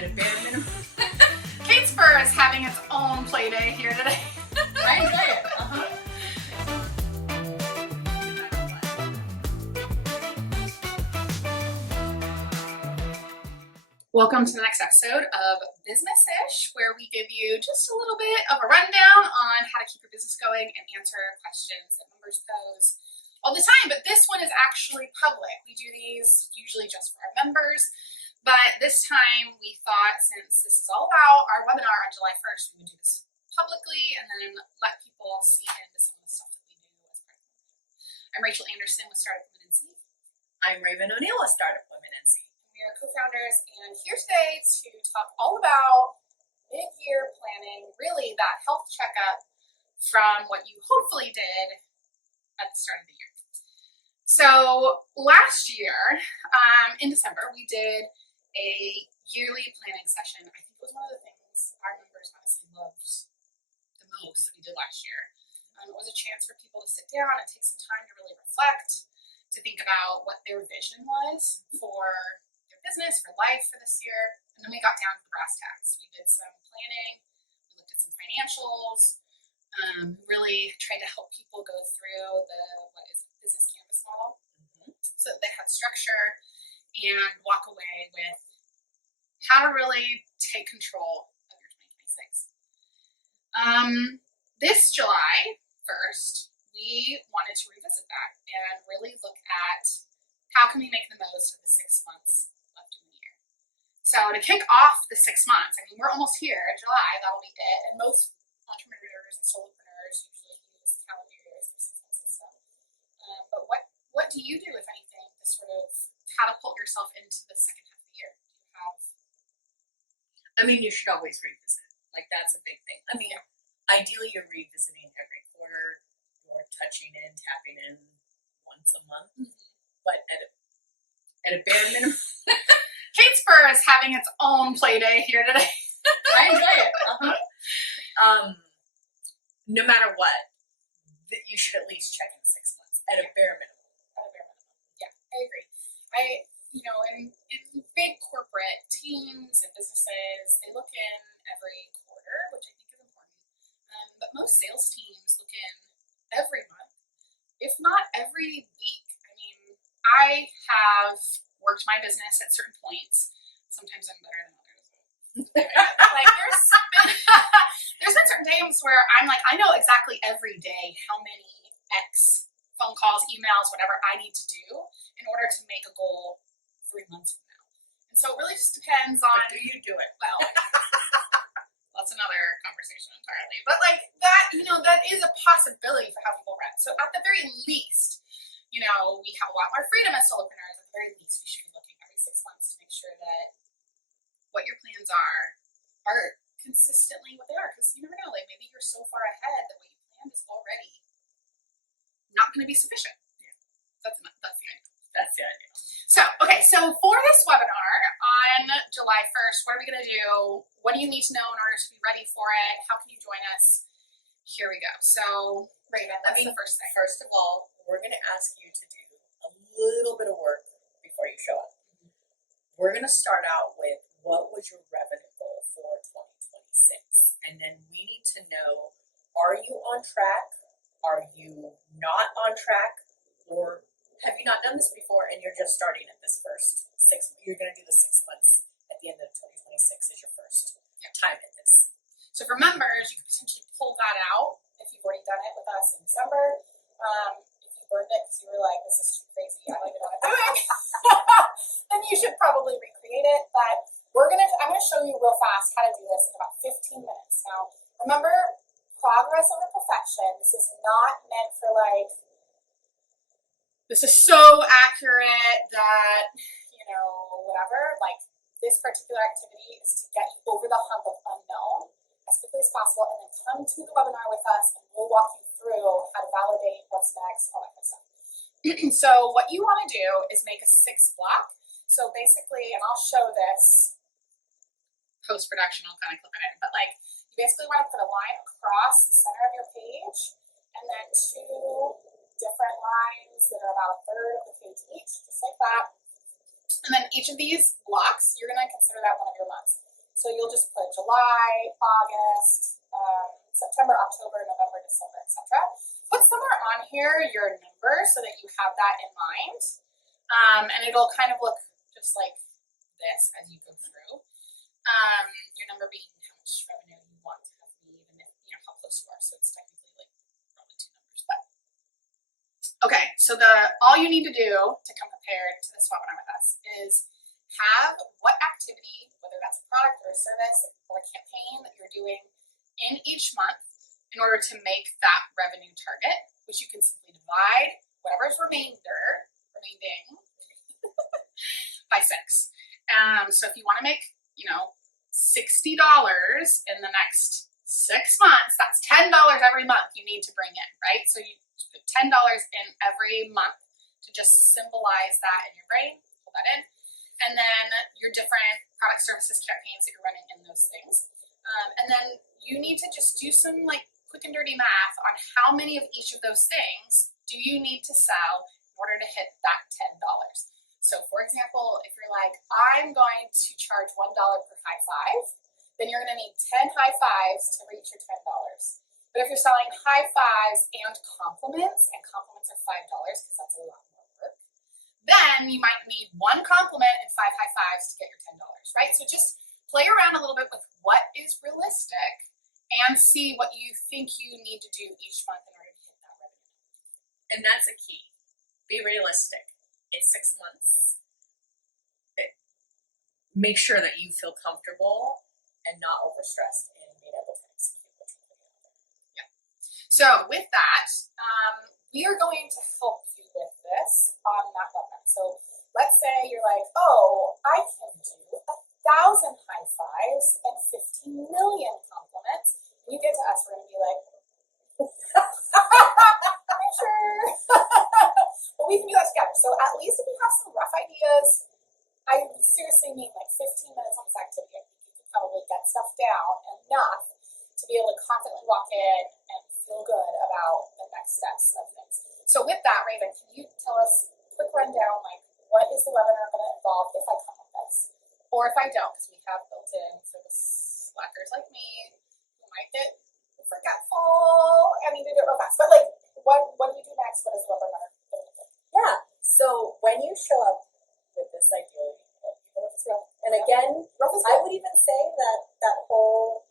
at a bare minimum. Kate's fur is having its own play day here today. I enjoy it. Welcome to the next episode of Bizmiss-ish, where we give you just a little bit of a rundown on how to keep your business going and answer questions that members pose all the time. But this one is actually public. We do these usually just for our members, but this time we thought, since this is all about our webinar on July 1st, we would do this publicly and then let people see into some of the stuff that we do as part of it. I'm Rachel Anderson with Startup Women NC. I'm Raven O'Neill with Startup Women NC. We are co-founders and here today to talk all about mid-year planning, really that health checkup from what you hopefully did at the start of the year. So last year, in December, we did a yearly planning session. I think it was one of the things our members honestly loved the most that we did last year. It was a chance for people to sit down and take some time to really reflect, to think about what their vision was for business, for life for this year, and then we got down to the brass tacks. We did some planning, we looked at some financials, really tried to help people go through what is a business canvas model, so that they had structure and walk away with how to really take control of your 2026. This July 1st, we wanted to revisit that and really look at how can we make the most of the 6 months left in the year. So to kick off the 6 months, I mean, we're almost here in July, that'll be it, and most entrepreneurs and solopreneurs usually use calendar years for 6 months and stuff. But what do you do, if anything, to sort of catapult yourself into the second half of the year? Do you have? I mean, you should always revisit. Like, that's a big thing. I mean, ideally you're revisiting every quarter, or touching in, tapping in once a month, but at a bare minimum. Kate's fur is having its own play day here today. I enjoy it. No matter what, you should at least check in 6 months at a bare minimum. At a bare minimum. Yeah, I agree. In big corporate teams and businesses, they look in every quarter, which I think is important. But most sales teams look in every month, if not every week. I mean, I have worked my business at certain points. Sometimes I'm better than others. Like there's been certain times where I'm like, I know exactly every day how many X phone calls, emails, whatever I need to do in order to make a goal 3 months from now. And so it really just depends on. But do you do it? Well, that's another conversation entirely. But like that, that is a possibility for how people rent. So at the very least, we have a lot more freedom as solopreneurs. At the very least, we should be looking every 6 months to make sure that what your plans are consistently what they are. Because you never know, like maybe you're so far ahead that what you planned is already not going to be sufficient. Yeah. That's the idea. That's the idea. So for this webinar on July 1st, what are we going to do? What do you need to know in order to be ready for it? How can you join us? Here we go. So, Raven, that's the first thing. First of all, we're going to ask you to do a little bit of work before you show up. We're going to start out with what was your revenue goal for 2026? And then we need to know, are you on track? Are you not on track? Or have you not done this before and you're just starting at this first 6 months? You're going to do the 6 months at the end of 2026 as your first time at this. So for members, you can potentially pull that out if you've already done it with us in December. If you burned it because you were like, this is too crazy, I don't even know what I'm doing, then you should probably recreate it. But I'm gonna show you real fast how to do this in about 15 minutes. Now, remember, progress over perfection. This is not meant for like, this is so accurate that, whatever. Like, this particular activity is to get you over the hump of unknown as quickly as possible, and then come to the webinar with us and we'll walk you through how to validate what's next, all that kind of stuff. So what you want to do is make a 6 block. So basically, and I'll show this post-production, I'll kind of clip it in, but like you basically want to put a line across the center of your page and then 2 different lines that are about a third of the page each, just like that. And then each of these blocks, you're going to consider that one of your months. So you'll just put July, August, September, October, November, December, etc. Put somewhere on here your number so that you have that in mind. And it'll kind of look just like this as you go through. Your number being how much revenue you want to have be, and how close you are. So it's technically like probably two numbers. But okay, so all you need to do to come prepared to this webinar with us is have what activity, whether that's a product or a service or a campaign that you're doing in each month in order to make that revenue target, which you can simply divide whatever is remaining by 6. So if you want to make, $60 in the next 6 months, that's $10 every month you need to bring in, right? So you put $10 in every month to just symbolize that in your brain, pull that in, and then your different product services campaigns that you're running in those things. And then you need to just do some quick and dirty math on how many of each of those things do you need to sell in order to hit that $10. So for example, if you're like, I'm going to charge $1 per high five, then you're going to need 10 high fives to reach your $10. But if you're selling high fives and compliments are $5 because that's a lot more work, then you might need 1 compliment and 5 high fives to get your $10, right? So just play around a little bit with what is realistic and see what you think you need to do each month in order to hit that revenue. And that's a key. Be realistic. It's 6 months. Make sure that you feel comfortable and not overstressed in being able to execute what you're putting out there. Yeah. So with that, we are going to help you with this on that webinar. So let's say you're like, oh, I can do 1,000 high fives and 15 million compliments. When you get to us, we're going to be like, are you sure? But we can do that together. So at least if you have some rough ideas, I seriously mean 15 minutes on this activity, I think you can probably get stuff down enough to be able to confidently walk in and feel good about the next steps of things. So with that, Raven, can you tell us a quick rundown, what is the webinar going to involve if I come with this? Or if I don't, because we have built in for the slackers like me who might get forgetful and need to do it real fast. But what do we do next? What is the webinar? Yeah. So when you show up with this idea, even if it's rough, and again, I would even say that whole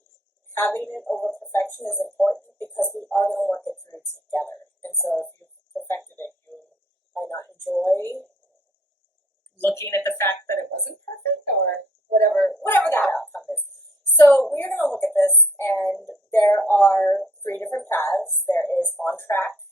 having it over perfection is important because we are going to work it through together. And so if you've perfected it, you might not enjoy looking at the fact that it wasn't perfect or whatever that outcome is. So we're going to look at this, and there are 3 different paths. There is on track,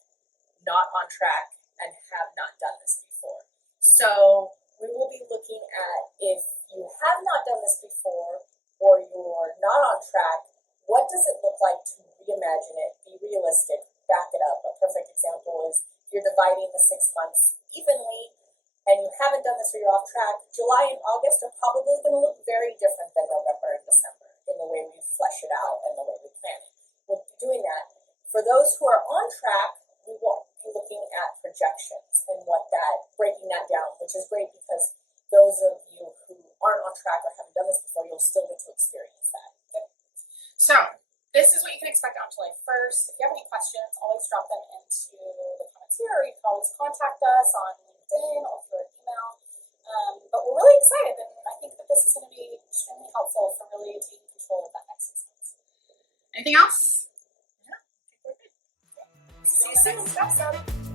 not on track, and have not done this before. So we will be looking at if you have not done this before or you're not on track, what does it look like to reimagine it, be realistic, back it up? A perfect example is you're dividing the 6 months evenly and you haven't done this or you're off track. July and August are probably going to look very different than November and December in the way we flesh it out and the way we plan it. We'll be doing that. For those who are on track, we will be looking at projections and breaking that down, which is great because those of you who aren't on track or haven't done this before, you'll still get to experience that. Okay. So this is what you can expect on July 1st. If you have any questions, always drop them into the comments here, or you can always contact us on LinkedIn or through an email. But we're really excited, and I think that this is going to be extremely helpful for really taking control of that next 6 months. Anything else? Yeah, I think we're good. See you soon.